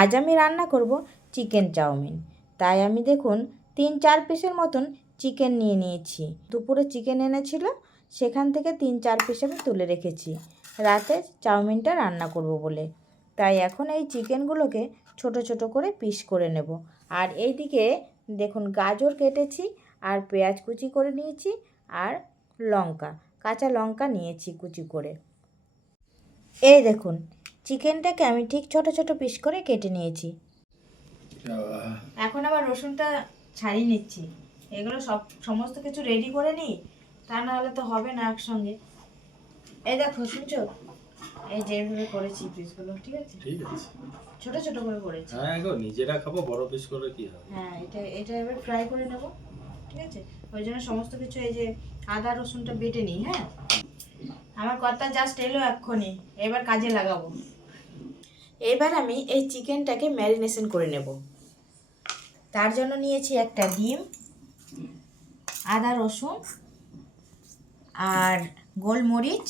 আজ আমি রান্না করব চিকেন চাউমিন। তাই আমি দেখুন তিন চার পিসের মতন চিকেন নিয়ে নিয়েছি। দুপুরে চিকেন এনেছিল, সেখান থেকে তিন চার পিস আমি তুলে রেখেছি। রাতে চাউমিনটা রান্না করব বলে। তাই এখন এই চিকেনগুলোকে ছোট ছোট করে পিস করে নেব। আর এইদিকে দেখুন গাজর কেটেছি, আর পেঁয়াজ কুচি করে নিয়েছি, আর লঙ্কা, কাঁচা লঙ্কা নিয়েছি কুচি করে। এই দেখুন চিকেনটাকে আমি ঠিক ছোট ছোট পিস করে কেটে নিয়েছি। এখন আবার রসুনটা ছাড়িয়ে নিচ্ছি। এগুলো সব সমস্ত কিছু রেডি করে নিই তা না হলে তো হবে না একসঙ্গে। এই দেখো শুনছো? এই যেভাবে করেছি পিসগুলো ঠিক আছে? ঠিক আছে। ছোট ছোট করে করেছি। হ্যাঁ গো নিজেরা খাব বড় পিস করে কি হবে? হ্যাঁ এটা এটা এবার ফ্রাই করে নেব ঠিক আছে? ওই জন্য সমস্ত কিছু এই যে আদা রসুনটা বেটে নিই হ্যাঁ? আমার কথা জাস্ট এলো এক্ষুনি এবার কাজে লাগাবো। এবার আমি এই চিকেনটাকে ম্যারিনেশন করে নেব। তার জন্য নিয়েছি একটা ডিম, আদা রসুন আর গোলমরিচ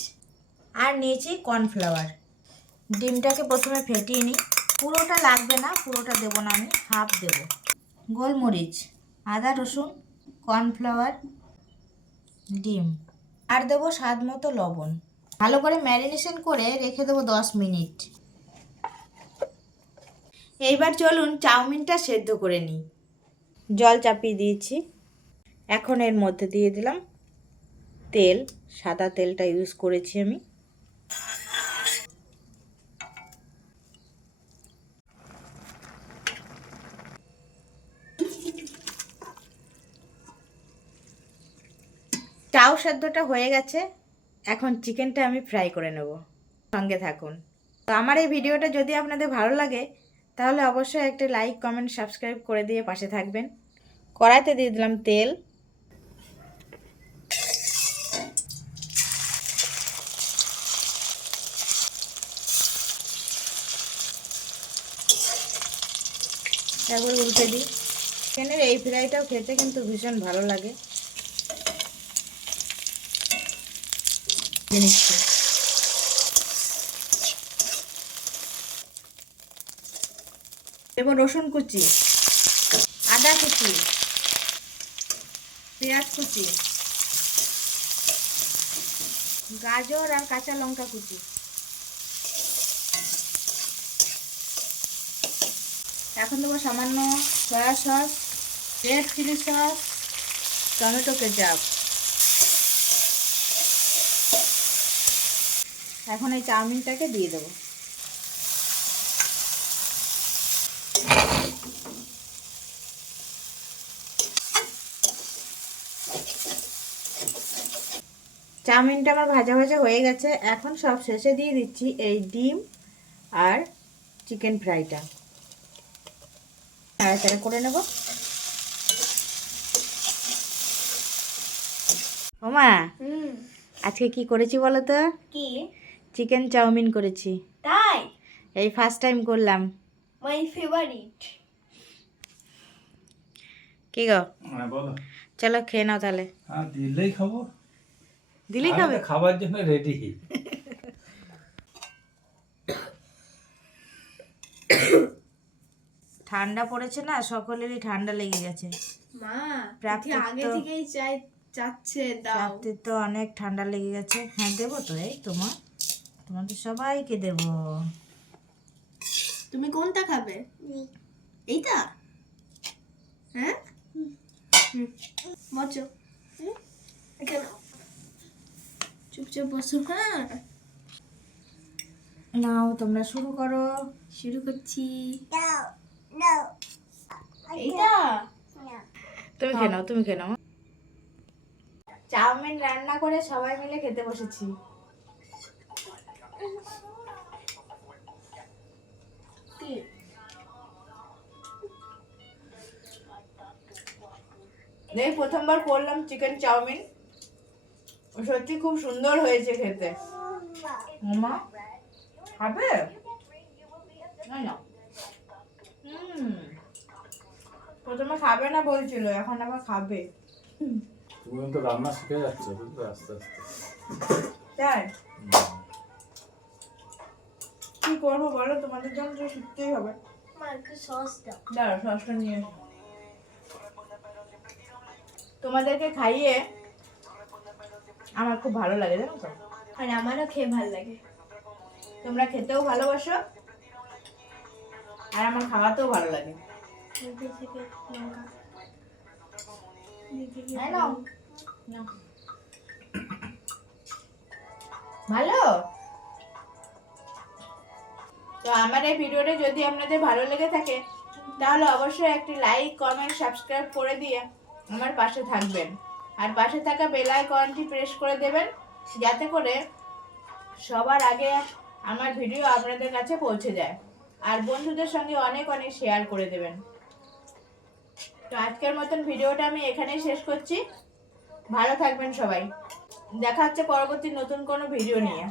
আর নিয়েছি কর্নফ্লাওয়ার। ডিমটাকে প্রথমে ফেটিয়ে নিই। পুরোটা লাগবে না, পুরোটা দেবো না আমি, হাফ দেব। গোলমরিচ, আদা রসুন, কর্নফ্লাওয়ার, ডিম আর দেবো স্বাদ মতো লবণ। ভালো করে ম্যারিনেশন করে রেখে দেবো দশ মিনিট। এইবার চলুন চাউমিনটা সেদ্ধ করে নিই। জল চাপিয়ে দিয়েছি। এখন এর মধ্যে দিয়ে দিলাম তেল। সাদা তেলটা ইউজ করেছি আমি। চাউ সেদ্ধটা হয়ে গেছে। এখন চিকেনটা আমি ফ্রাই করে নেব। সঙ্গে থাকুন। তো আমার এই ভিডিওটা যদি আপনাদের ভালো লাগে তাহলে অবশ্যই একটা লাইক কমেন্ট সাবস্ক্রাইব করে দিয়ে পাশে থাকবেন। কড়াইতে দিয়ে দিলাম তেল। একবার উল্টে দিই। চিকেনের এই ফ্রাইটাও খেতে কিন্তু ভীষণ ভালো লাগে। জিনিসটা। এবং রসুন কুচি, আদা কুচি, পেঁয়াজ কুচি, গাজর আর কাঁচা লঙ্কা কুচি। এখন দেবো সামান্য soya sauce, red chilli sauce, tomato ketchup. এখন এই চাউমিনটাকে দিয়ে দেবো। চাউমিনটা আমার ভাজা ভাজা হয়ে গেছে। এখন সব শেষে দিয়ে দিচ্ছি এই ডিম আর চিকেন ফ্রাইটা। নাড়াচাড়া করে নেব। ওমা আজকে কি করেছি বলো তো? কি? চিকেন চাউমিন করেছি। তাই? এই ফার্স্ট টাইম করলাম। মাই ফেভারিট কি গো? হ্যাঁ বলো। চলো খেয়ে নাও তাহলে। হ্যাঁ দিলেই খাব। দিলি আমি খাবে খাবার জন্য রেডি ঠান্ডা পড়েছে না সকলেরই ঠান্ডা লেগে গেছে। মা প্রাকৃত আগে থেকেই চাই চাচ্ছে দাও। রাত্রে তো অনেক ঠান্ডা লেগে গেছে। হ্যাঁ দেবো তো এই তোমার। তোমাদের সবাইকে দেবো। তুমি কোনটা খাবে? এইটা? হ্যাঁ? হুম? এখানে চুপচাপ বসো হ্যাঁ। নাও তোমরা শুরু করো। শুরু করছি। এইটা? তুমি খেয়ে নাও তুমি খেয়ে নাও। চাউমিন রান্না করে সবাই মিলে খেতে বসেছি। প্রথমবার করলাম চিকেন চাউমিন। সত্যি খুব সুন্দর হয়েছে খেতে। মামা খাবে? প্রথমে খাবে না বলছিল এখন আবার খাবে। তুমি তো রান্না শিখে যাচ্ছ বুঝলে? আস্তে আস্তে। তাই? কি করব বলো? তোমাদের জন্য তো শিখতেই হবে। দাঁড়ো সসটা নিয়ে তোমাদেরকে খাইয়ে আমার খুব ভালো লাগে জানো তো? আর আমারও খেয়ে ভালো লাগে। তোমরা খেতেও ভালোবাসো। আর আমার খাওয়াতেও ভালো লাগে। ভালো? তো আমার এই ভিডিওটা যদি আপনাদের ভালো লেগে থাকে তাহলে অবশ্যই একটি লাইক কমেন্ট সাবস্ক্রাইব করে দিয়ে আমার পাশে থাকবেন। আর পাশে থাকা বেল আইকনটি প্রেস করে দেবেন, যাতে করে সবার আগে আমার ভিডিও আপনাদের কাছে পৌঁছে যায়। আর বন্ধুদের সঙ্গে অনেক অনেক শেয়ার করে দেবেন। তো আজকের মতন ভিডিওটা আমি এখানেই শেষ করছি। ভালো থাকবেন সবাই। দেখা হচ্ছে পরবর্তী নতুন কোনো ভিডিও নিয়ে।